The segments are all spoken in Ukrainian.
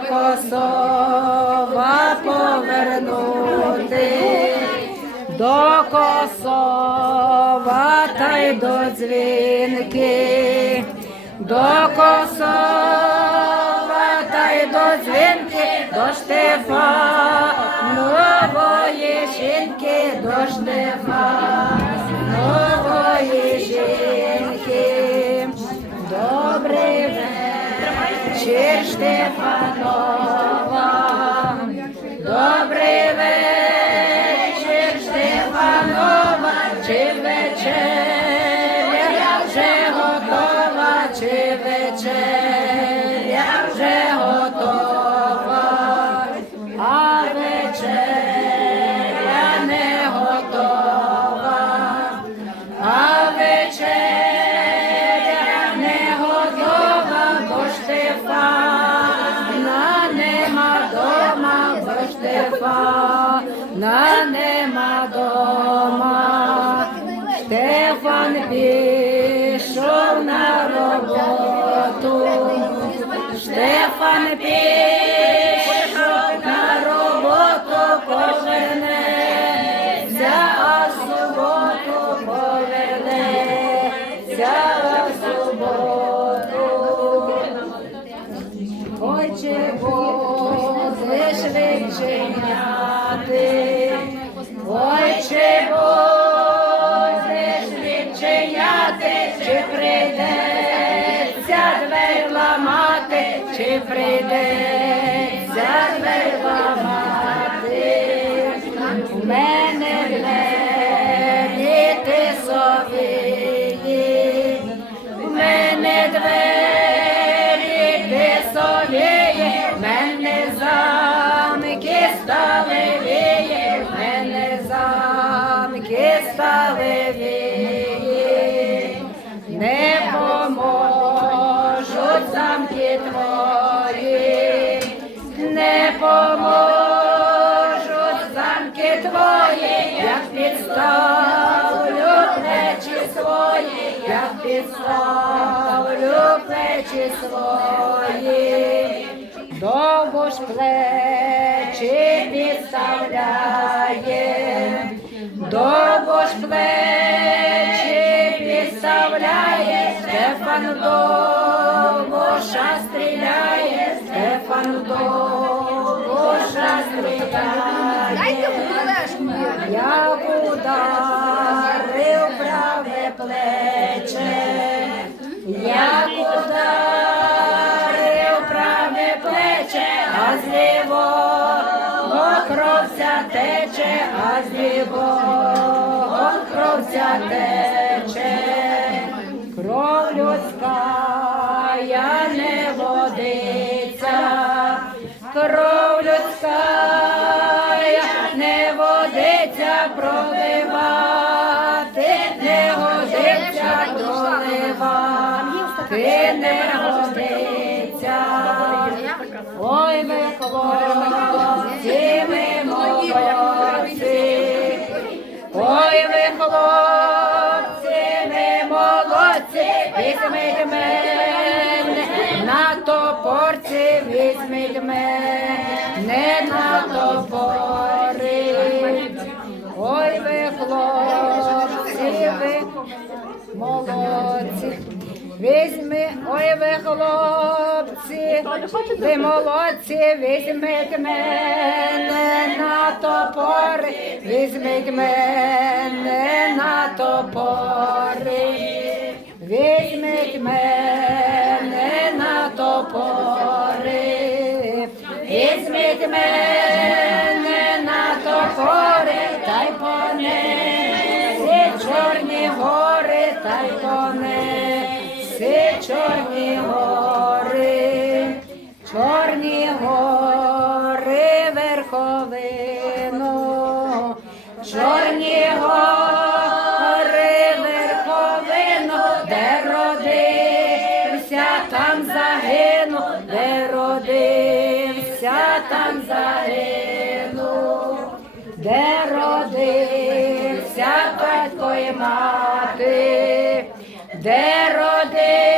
Косова повернути, до Косова та й до дзвінки, до Косова та й до дзвінки, до Штефанової жінки, до Штефанової вечір, Штефанова. Добрий вечір, Штефанова. Чи вечеря вже готова, чи вечеря Штефана нема чи прийдеться дверь ламати, чи прийдеться підставлю плечі свої, довго ж плечі підставляє, довго ж плечі підставляє, Стефан довго ша стріляє, Стефан довго ша стріляє. Як ударив праве плече, кровця тече, а з лівого кровця тече, кров людська я не водиться, кров людська не водиться проливати, не годиться проливати, не годиться. Ой, ви хлопці, ви хлопці, ми молодці, візьміть мене Візьми, ой, ви хлопці, ви молодці, візьміть мене на топори, візьміть мене на топори, візьміть мене на топори, візьміть мене на топори, та й понесі чорні гори, та й понесі чорні гори, чорні гори верховину, чорні гори верховину, де родився, там загину, де родився, там загину, де родився батько і мати, де родився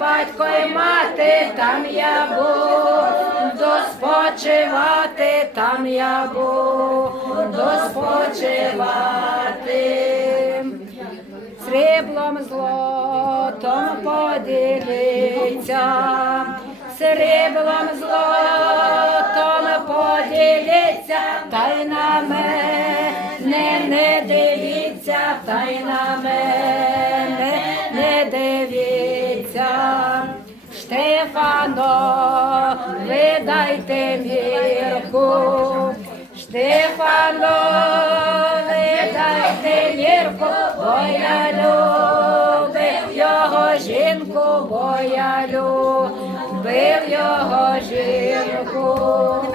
батько і мати, там я буду спочивати, там я буду спочивати. Сріблом злотом поділиться, сріблом злотом поділиться, та й на мене не дивіться, та й на мене Штефано, видайте мірку, Штефано, видайте мірку, бо я любив його жінку, бо я любив його жінку.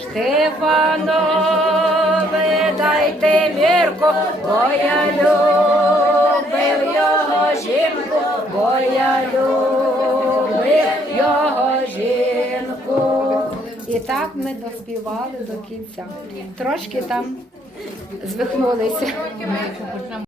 Штефано, видайте мірку, бо я любив його жінку, бо я любив так ми доспівали до кінця. Трошки там звихнулися.